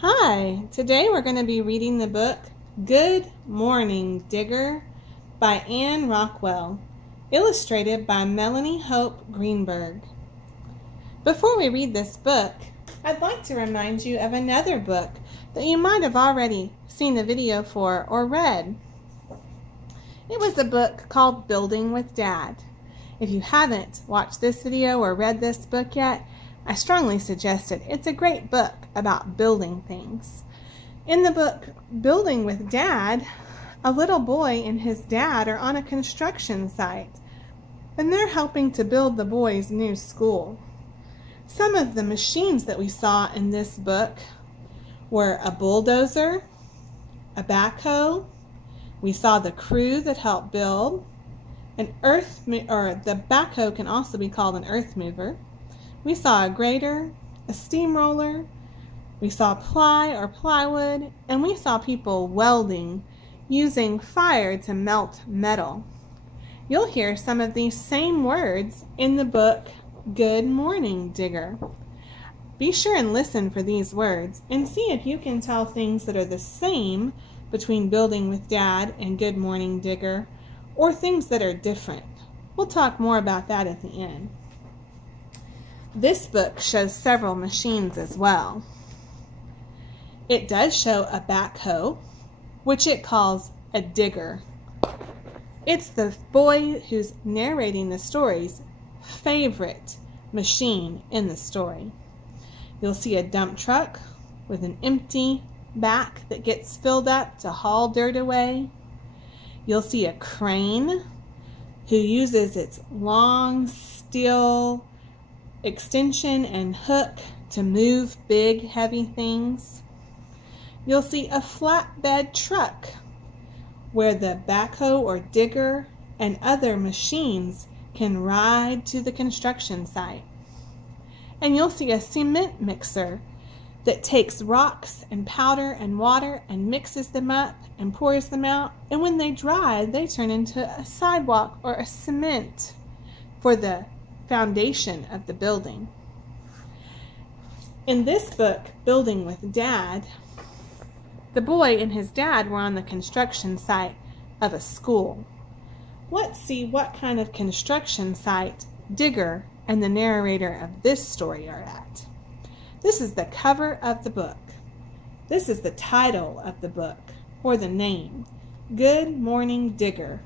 Hi, today we're going to be reading the book Good Morning, Digger by Anne Rockwell, illustrated by Melanie Hope Greenberg. Before we read this book, I'd like to remind you of another book that you might have already seen the video for or read. It was a book called Building with Dad. If you haven't watched this video or read this book yet, I strongly suggest it. It's a great book about building things. In the book Building with Dad, a little boy and his dad are on a construction site, and they're helping to build the boy's new school. Some of the machines that we saw in this book were a bulldozer, a backhoe. We saw the crew that helped build. The backhoe can also be called an earth mover. We saw a grader, a steamroller, we saw ply or plywood, and we saw people welding using fire to melt metal. You'll hear some of these same words in the book Good Morning, Digger. Be sure and listen for these words and see if you can tell things that are the same between Building with Dad and Good Morning, Digger, or things that are different. We'll talk more about that at the end. This book shows several machines as well. It does show a backhoe, which it calls a digger. It's the boy who's narrating the story's favorite machine in the story. You'll see a dump truck with an empty back that gets filled up to haul dirt away. You'll see a crane who uses its long steel extension and hook to move big, heavy things. You'll see a flatbed truck where the backhoe or digger and other machines can ride to the construction site. And you'll see a cement mixer that takes rocks and powder and water and mixes them up and pours them out. And when they dry, they turn into a sidewalk or a cement for the foundation of the building. In this book, Building with Dad, the boy and his dad were on the construction site of a school. Let's see what kind of construction site Digger and the narrator of this story are at. This is the cover of the book. This is the title of the book, or the name, Good Morning, Digger.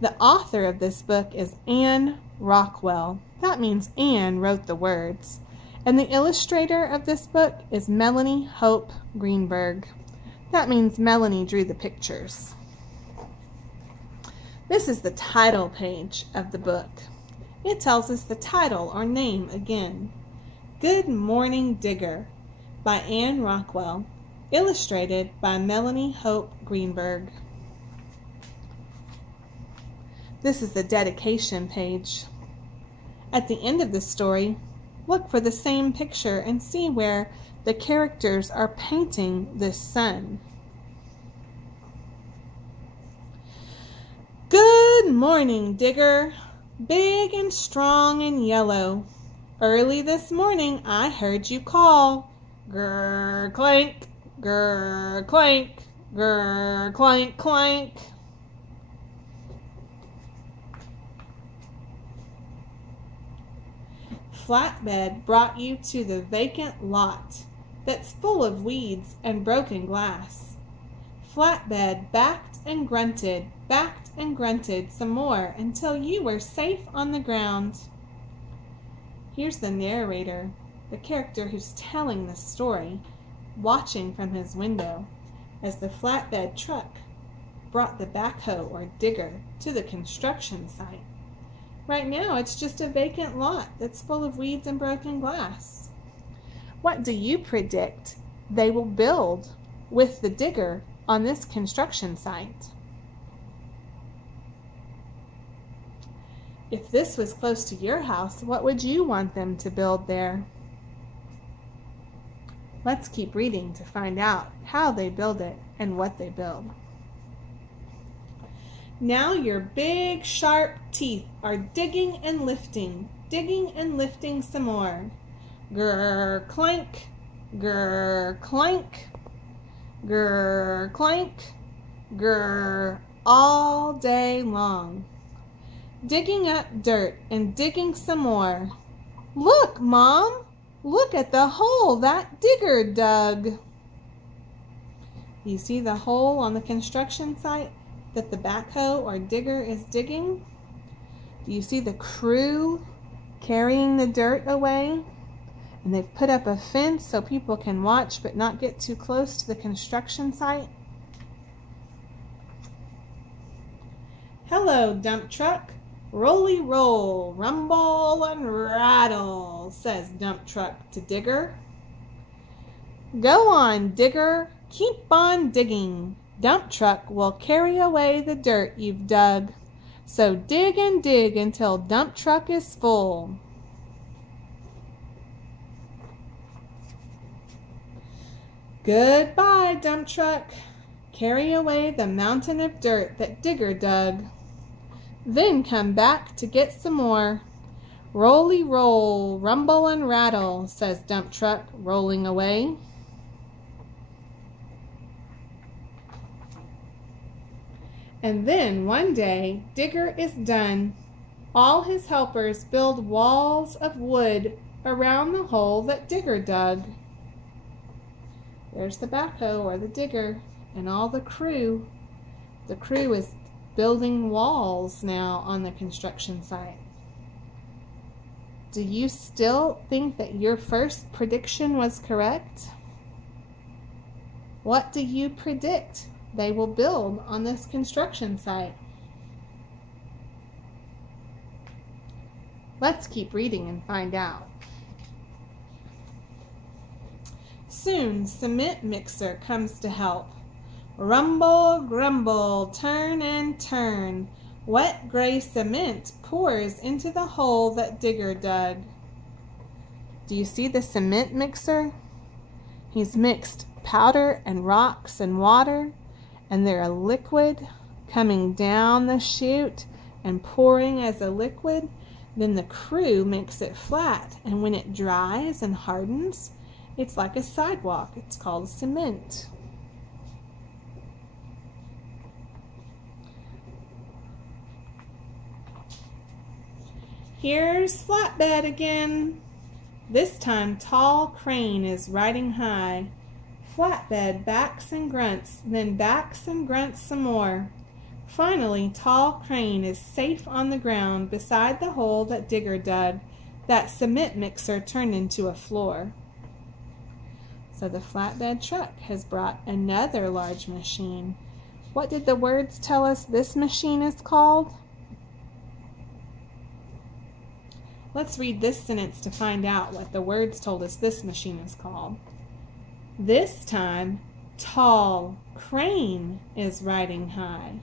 The author of this book is Anne Rockwell. That means Anne wrote the words. And the illustrator of this book is Melanie Hope Greenberg. That means Melanie drew the pictures. This is the title page of the book. It tells us the title or name again. Good Morning, Digger by Anne Rockwell, illustrated by Melanie Hope Greenberg. This is the dedication page. At the end of the story, look for the same picture and see where the characters are painting this sun. Good morning, Digger, big and strong and yellow. Early this morning I heard you call. Grr, clank, grr, clank, grr, clank, clank. Flatbed brought you to the vacant lot that's full of weeds and broken glass. Flatbed backed and grunted some more until you were safe on the ground. Here's the narrator, the character who's telling the story, watching from his window as the flatbed truck brought the backhoe or digger to the construction site. Right now, it's just a vacant lot that's full of weeds and broken glass. What do you predict they will build with the digger on this construction site? If this was close to your house, what would you want them to build there? Let's keep reading to find out how they build it and what they build. Now your big, sharp teeth are digging and lifting some more. Grr, clank, grr, clank, grr, clank, grr, all day long. Digging up dirt and digging some more. Look, Mom! Look at the hole that digger dug. You see the hole on the construction site that the backhoe or digger is digging? Do you see the crew carrying the dirt away? And they've put up a fence so people can watch but not get too close to the construction site. Hello, dump truck. Rolly roll, rumble and rattle, says dump truck to digger. Go on, digger. Keep on digging. Dump truck will carry away the dirt you've dug. So dig and dig until dump truck is full. Goodbye, dump truck. Carry away the mountain of dirt that digger dug. Then come back to get some more. Rolly roll, rumble and rattle, says dump truck, rolling away. And then one day, digger is done. All his helpers build walls of wood around the hole that digger dug. There's the backhoe or the digger and all the crew. The crew is building walls now on the construction site. Do you still think that your first prediction was correct? What do you predict they will build on this construction site? Let's keep reading and find out. Soon, cement mixer comes to help. Rumble, grumble, turn and turn. Wet gray cement pours into the hole that digger dug. Do you see the cement mixer? He's mixed powder and rocks and water, and they're a liquid coming down the chute and pouring as a liquid. Then the crew makes it flat, and when it dries and hardens, it's like a sidewalk. It's called cement. Here's flatbed again. This time tall crane is riding high. Flatbed backs and grunts, then backs and grunts some more. Finally, tall crane is safe on the ground beside the hole that digger dug. That cement mixer turned into a floor. So the flatbed truck has brought another large machine. What did the words tell us this machine is called? Let's read this sentence to find out what the words told us this machine is called. This time, tall crane is riding high.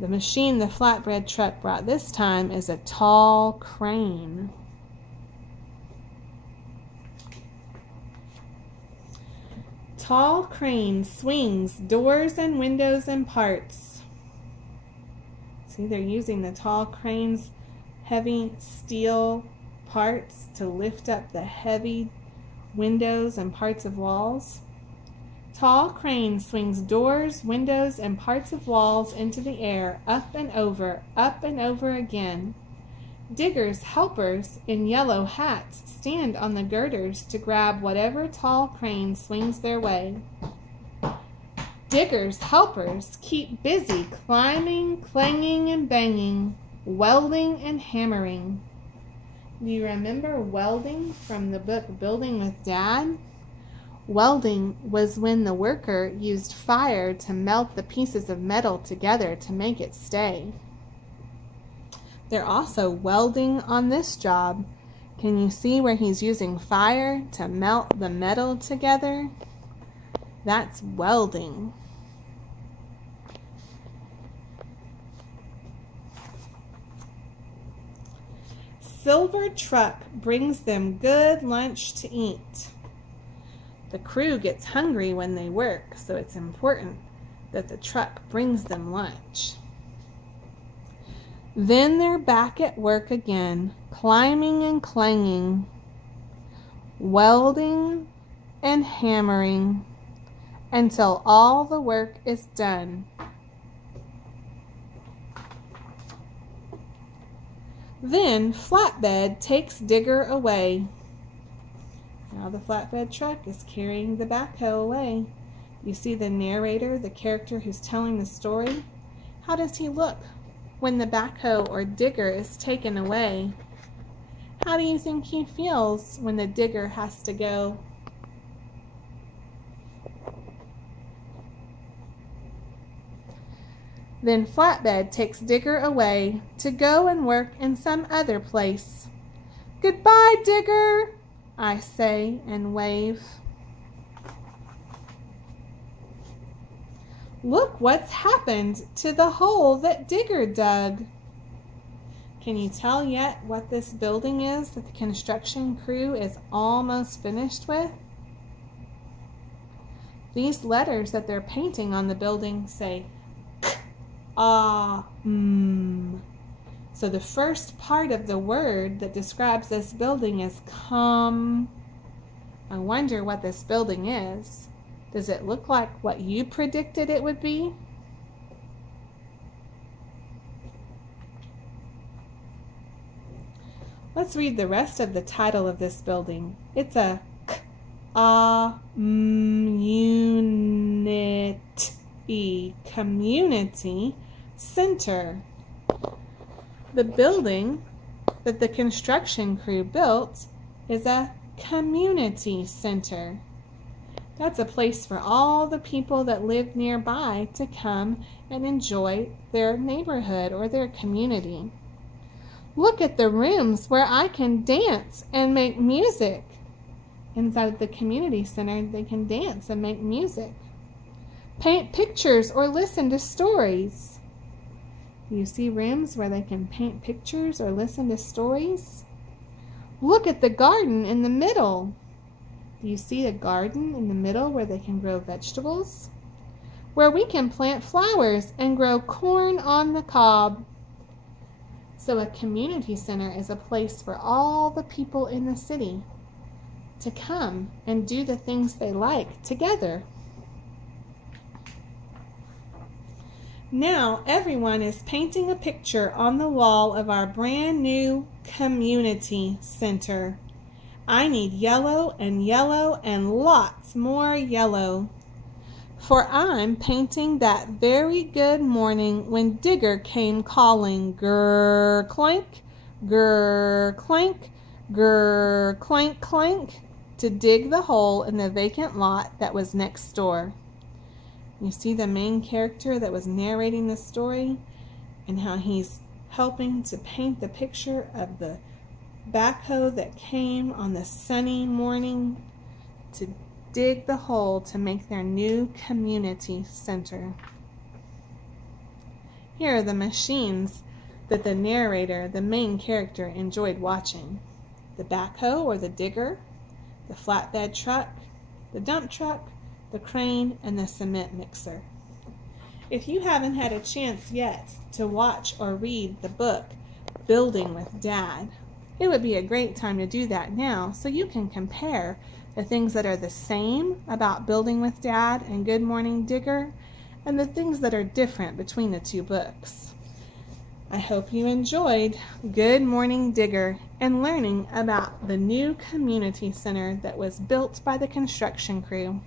The machine the flatbed truck brought this time is a tall crane. Tall crane swings doors and windows and parts. See, they're using the tall crane's heavy steel parts to lift up the heavy windows and parts of walls. Tall crane swings doors, windows, and parts of walls into the air, up and over again. Diggers' helpers in yellow hats stand on the girders to grab whatever tall crane swings their way. Diggers' helpers keep busy climbing, clanging, and banging, welding and hammering. Do you remember welding from the book Building with Dad? Welding was when the worker used fire to melt the pieces of metal together to make it stay. They're also welding on this job. Can you see where he's using fire to melt the metal together? That's welding. Silver truck brings them good lunch to eat. The crew gets hungry when they work, so it's important that the truck brings them lunch. Then they're back at work again, climbing and clanging, welding and hammering until all the work is done. Then Flatbed takes Digger away. Now the flatbed truck is carrying the backhoe away. You see the narrator, the character who's telling the story. How does he look when the backhoe or digger is taken away? How do you think he feels when the digger has to go? Then Flatbed takes Digger away to go and work in some other place. "Goodbye, Digger," I say and wave. Look what's happened to the hole that Digger dug. Can you tell yet what this building is that the construction crew is almost finished with? These letters that they're painting on the building say So the first part of the word that describes this building is come. I wonder what this building is. Does it look like what you predicted it would be? Let's read the rest of the title of this building. It's a community center. The building that the construction crew built is a community center. That's a place for all the people that live nearby to come and enjoy their neighborhood or their community. Look at the rooms where I can dance and make music. Inside of the community center, they can dance and make music. Paint pictures or listen to stories. You see rooms where they can paint pictures or listen to stories? Look at the garden in the middle. Do you see a garden in the middle where they can grow vegetables? Where we can plant flowers and grow corn on the cob. So a community center is a place for all the people in the city to come and do the things they like together. Now everyone is painting a picture on the wall of our brand new community center. I need yellow and lots more yellow. For I'm painting that very good morning when Digger came calling, grr clank, grr clank, grr clank clank, to dig the hole in the vacant lot that was next door. You see the main character that was narrating the story and how he's helping to paint the picture of the backhoe that came on the sunny morning to dig the hole to make their new community center. Here are the machines that the narrator, the main character, enjoyed watching. The backhoe or the digger, the flatbed truck, the dump truck, the crane, and the cement mixer. If you haven't had a chance yet to watch or read the book Building with Dad, it would be a great time to do that now so you can compare the things that are the same about Building with Dad and Good Morning Digger and the things that are different between the two books. I hope you enjoyed Good Morning Digger and learning about the new community center that was built by the construction crew.